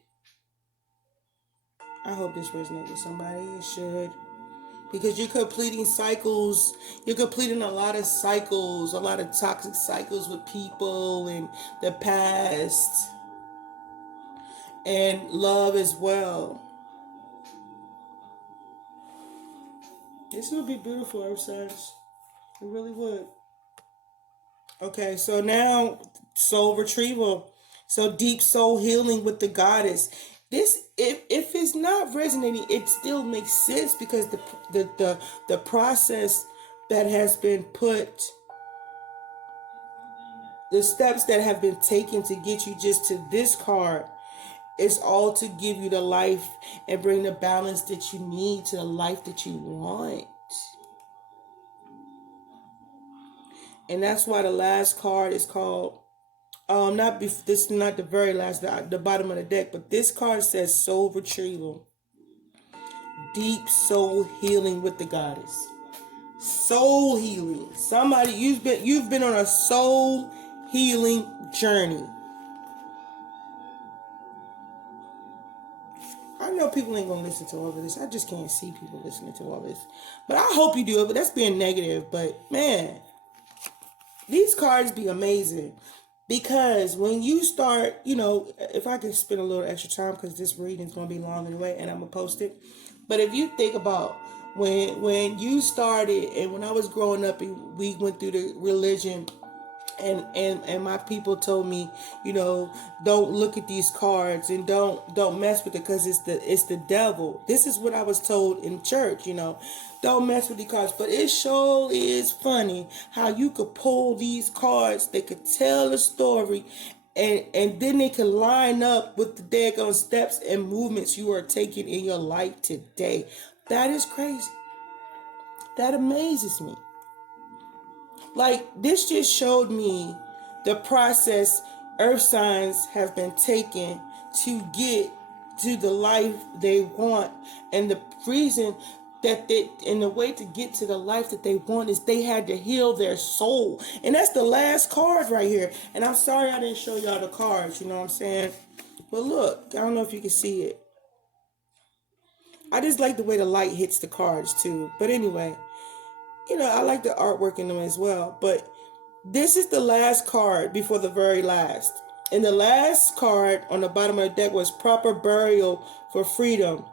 I hope this resonates with somebody. It should. Because you're completing cycles. You're completing a lot of cycles, a lot of toxic cycles with people in the past. And love as well. This would be beautiful, Earth signs. It really would. Okay, so now soul retrieval. So deep soul healing with the goddess. This, if it's not resonating, it still makes sense because the process that has been put, the steps that have been taken to get you just to this card, is all to give you the life and bring the balance that you need to the life that you want. And that's why the last card is called this is not the very last, the bottom of the deck, but this card says soul retrieval, deep soul healing with the goddess. Soul healing. Somebody, you've been on a soul healing journey. I know people ain't gonna listen to all of this. I just can't see people listening to all this. But I hope you do it. But that's being negative. But man, these cards be amazing. Because when you start, if I could spend a little extra time, because this reading is going to be long anyway, and I'm going to post it. But if you think about when you started, and when I was growing up, and we went through the religion, and my people told me, don't look at these cards and don't mess with it because it's the devil. This is what I was told in church, don't mess with these cards. But it sure is funny how you could pull these cards. They could tell a story, and then they could line up with the daggone steps and movements you are taking in your life today. That is crazy. That amazes me. Like, this just showed me the process earth signs have been taking to get to the life they want. And the reason and the way to get to the life that they want is they had to heal their soul. And that's the last card right here. And I'm sorry I didn't show y'all the cards, you know what I'm saying? But look, I don't know if you can see it. I just like the way the light hits the cards too. But anyway, I like the artwork in them as well. But this is the last card before the very last. And the last card on the bottom of the deck was proper burial for freedom.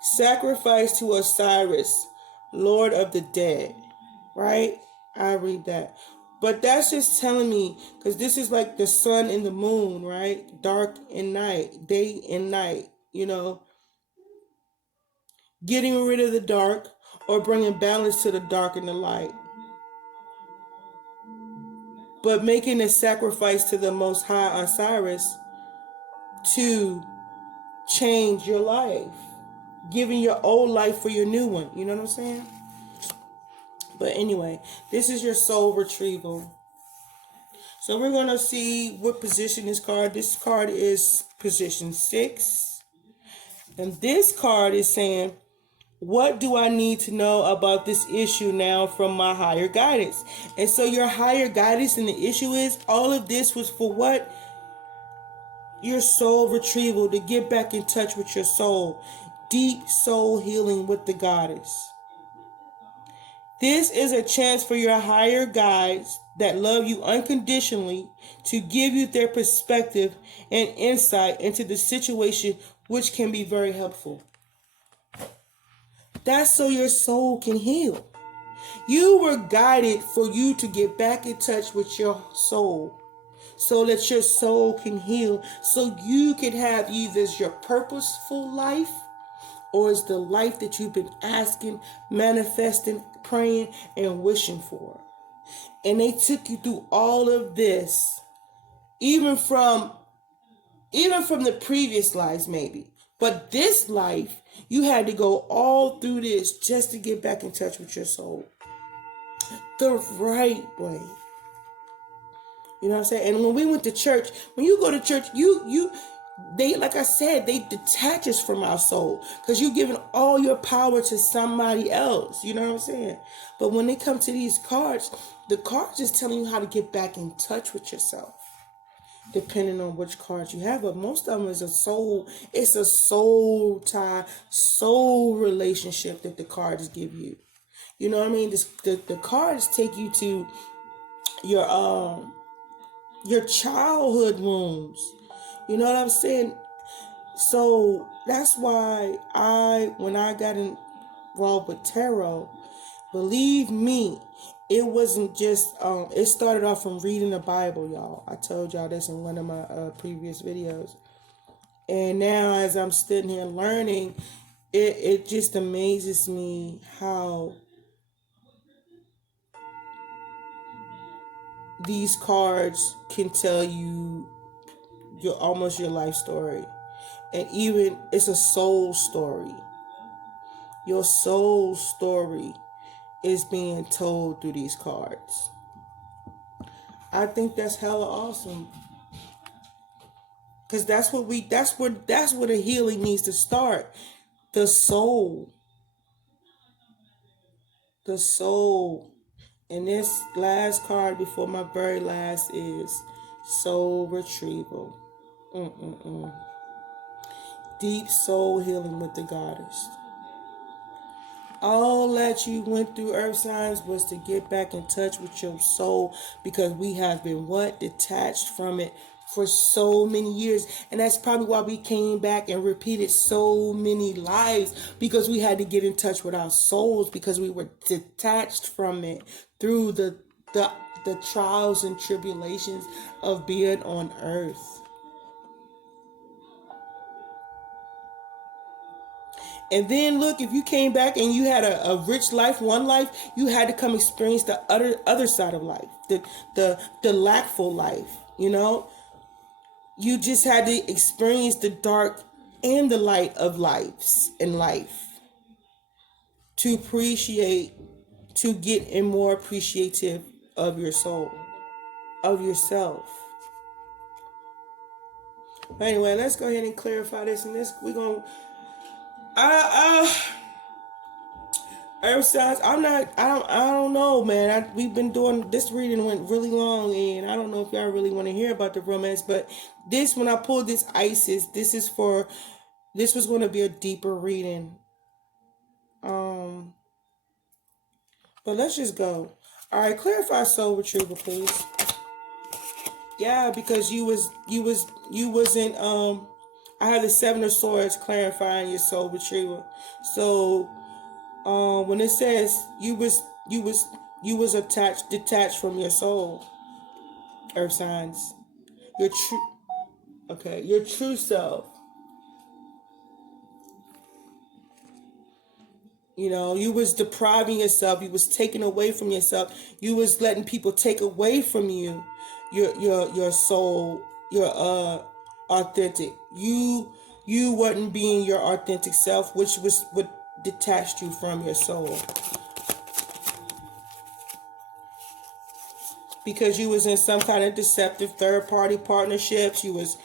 Sacrifice to Osiris, Lord of the dead. Right? I read that. But that's just telling me, because this is like the sun and the moon, right? Dark and night, day and night, Getting rid of the dark or bringing balance to the dark and the light. But making a sacrifice to the Most High Osiris to change your life. giving your old life for your new one. You know what I'm saying? But anyway, this is your soul retrieval. So we're going to see what position this card is position 6. And this card is saying, what do I need to know about this issue now from my higher guidance? And so your higher guidance and the issue is, all of this was for what? Your soul retrieval, to get back in touch with your soul. Deep soul healing with the goddess. This is a chance for your higher guides that love you unconditionally to give you their perspective and insight into the situation, which can be very helpful. That's so your soul can heal. You were guided for you to get back in touch with your soul so that your soul can heal, so you can have either your purposeful life or it's the life that you've been asking, manifesting, praying, and wishing for. And they took you through all of this, even from the previous lives maybe. But this life, you had to go all through this just to get back in touch with your soul. The right way. You know what I'm saying? And when we went to church, when you go to church, they, like I said, they detach us from our soul because you're giving all your power to somebody else. You know what I'm saying? But when they come to these cards, the cards is telling you how to get back in touch with yourself, depending on which cards you have. But most of them is it's a soul tie, soul relationship that the cards give you. You know what I mean? The cards take you to your childhood wounds. You know what I'm saying? So that's why when I got involved with tarot, believe me, it wasn't just, it started off from reading the Bible, y'all. I told y'all this in one of my previous videos. And now as I'm sitting here learning, it just amazes me how these cards can tell you almost your life story. And even it's a soul story. Your soul story is being told through these cards. I think that's hella awesome. Because that's where the healing needs to start. The soul. The soul. And this last card before my very last is soul retrieval. Deep soul healing with the goddess. All that you went through, earth signs, was to get back in touch with your soul, because we have been detached from it for so many years. And that's probably why we came back and repeated so many lives, because we had to get in touch with our souls, because we were detached from it through the trials and tribulations of being on earth. And then look, if you came back and you had a rich life, one life, you had to come experience the other side of life, the lackful life. You know, you just had to experience the dark and the light of lives in life to get in more appreciative of your soul, of yourself. But anyway, let's go ahead and clarify this, and we're gonna. Earth signs, I don't know, man. We've been doing this reading, went really long, and I don't know if y'all really want to hear about the romance, but when I pulled this Isis, this was going to be a deeper reading. But let's just go. All right, clarify soul retrieval, please. Yeah, because you wasn't, I have the Seven of Swords clarifying your soul retrieval. So, when it says you was detached from your soul, earth signs, your true self. You know, you was depriving yourself, you was taking away from yourself, you was letting people take away from you your soul, your authentic. You You wasn't being your authentic self, which was what detached you from your soul. Because you was in some kind of deceptive third party partnerships. You was,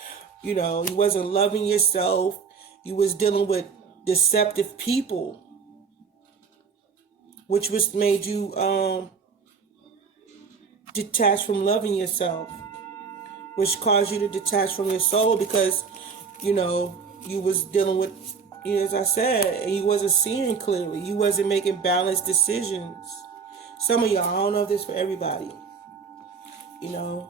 you wasn't loving yourself. You was dealing with deceptive people, which was made you detach from loving yourself, which caused you to detach from your soul because, you was dealing with, as I said, and you wasn't seeing clearly. You wasn't making balanced decisions. Some of y'all, I don't know if this for everybody, you know.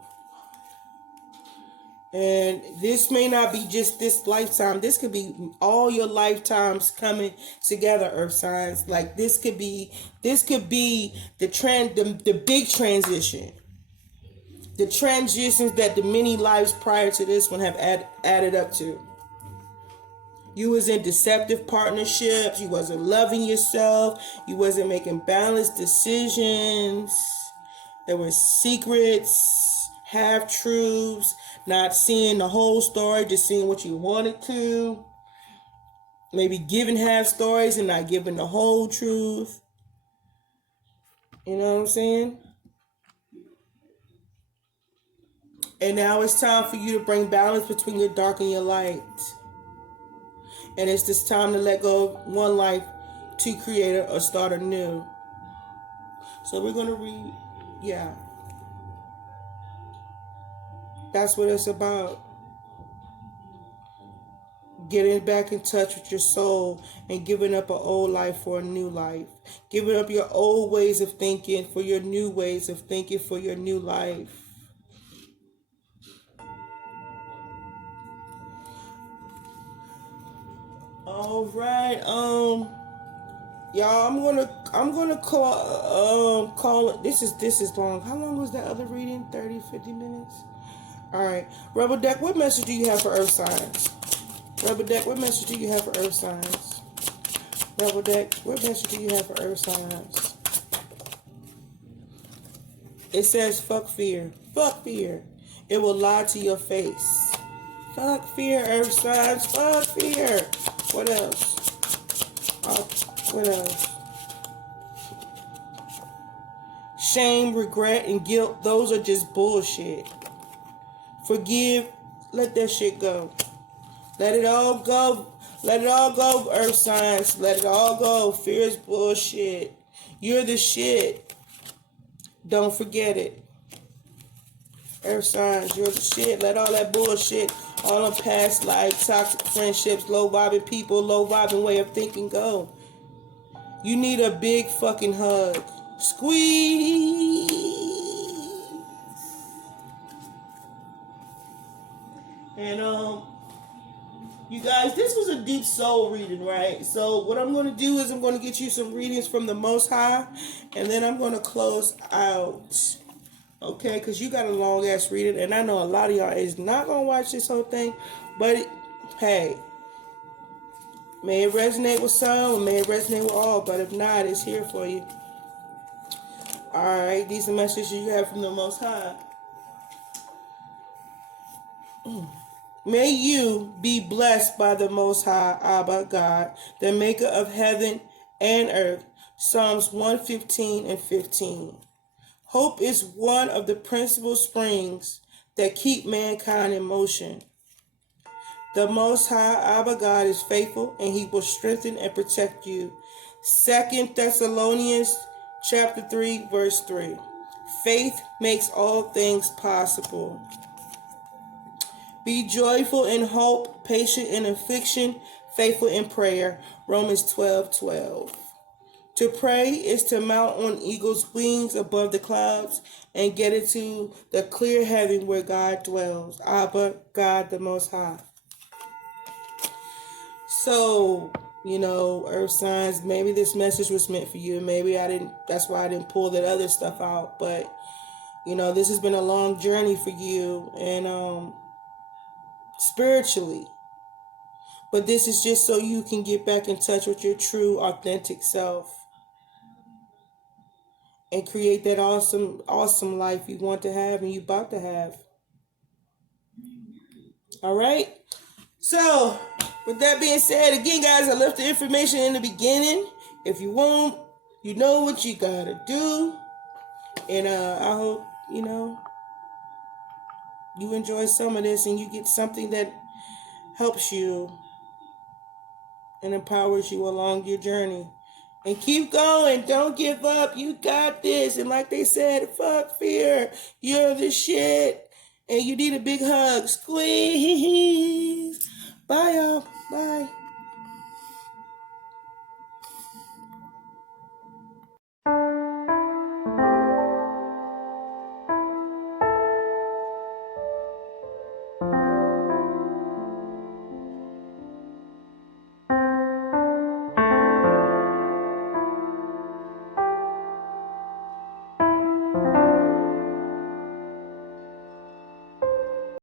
And this may not be just this lifetime. This could be all your lifetimes coming together, earth signs. Like this could be the big transition. The transitions that the many lives prior to this one have added up to. You was in deceptive partnerships. You wasn't loving yourself. You wasn't making balanced decisions. There were secrets, half-truths, not seeing the whole story, just seeing what you wanted to. Maybe giving half stories and not giving the whole truth. You know what I'm saying? And now it's time for you to bring balance between your dark and your light. And it's this time to let go of one life to create or start anew. So we're going to read, that's what it's about. Getting back in touch with your soul and giving up an old life for a new life. Giving up your old ways of thinking for your new ways of thinking for your new life. All right, y'all, I'm gonna call it. This is long. How long was that other reading? 30, 50 minutes. All right, Rebel Deck, what message do you have for Earth signs? Rebel Deck, what message do you have for Earth signs? Rebel Deck, what message do you have for Earth signs? It says, fuck fear. Fuck fear. It will lie to your face. Fuck fear, Earth signs. Fuck fear. What else? What else? Shame, regret, and guilt, those are just bullshit. Forgive, let that shit go. Let it all go. Let it all go, Earth signs. Let it all go. Fear is bullshit. You're the shit. Don't forget it. Earth signs, you're the shit. Let all that bullshit, all the past life, toxic friendships, low vibing people, low vibing way of thinking go. You need a big fucking hug. Squeeze. And you guys, this was a deep soul reading, right? So what I'm going to do is I'm going to get you some readings from the Most High, and then I'm going to close out. Okay, because you got a long ass reading, and I know a lot of y'all is not going to watch this whole thing, but hey, may it resonate with some, or may it resonate with all, but if not, it's here for you. Alright, these are messages you have from the Most High. May you be blessed by the Most High, Abba, God, the maker of heaven and earth. Psalms 115 and 15. Hope is one of the principal springs that keep mankind in motion. The Most High, Abba God, is faithful, and he will strengthen and protect you. 2 Thessalonians chapter 3, verse 3. Faith makes all things possible. Be joyful in hope, patient in affliction, faithful in prayer. Romans 12:12. To pray is to mount on eagle's wings above the clouds and get into the clear heaven where God dwells. Abba, God the Most High. So, earth signs, maybe this message was meant for you. Maybe that's why I didn't pull that other stuff out. But, this has been a long journey for you. And, spiritually. But this is just so you can get back in touch with your true, authentic self. And create that awesome, awesome life you want to have and you about to have. All right? So, With that being said, again, guys, I left the information in the beginning. If you want, you know what you gotta do. And I hope, you enjoy some of this and you get something that helps you and empowers you along your journey. And keep going. Don't give up. You got this. And like they said, fuck fear. You're the shit. And you need a big hug. Squeeze. Bye, y'all. Bye.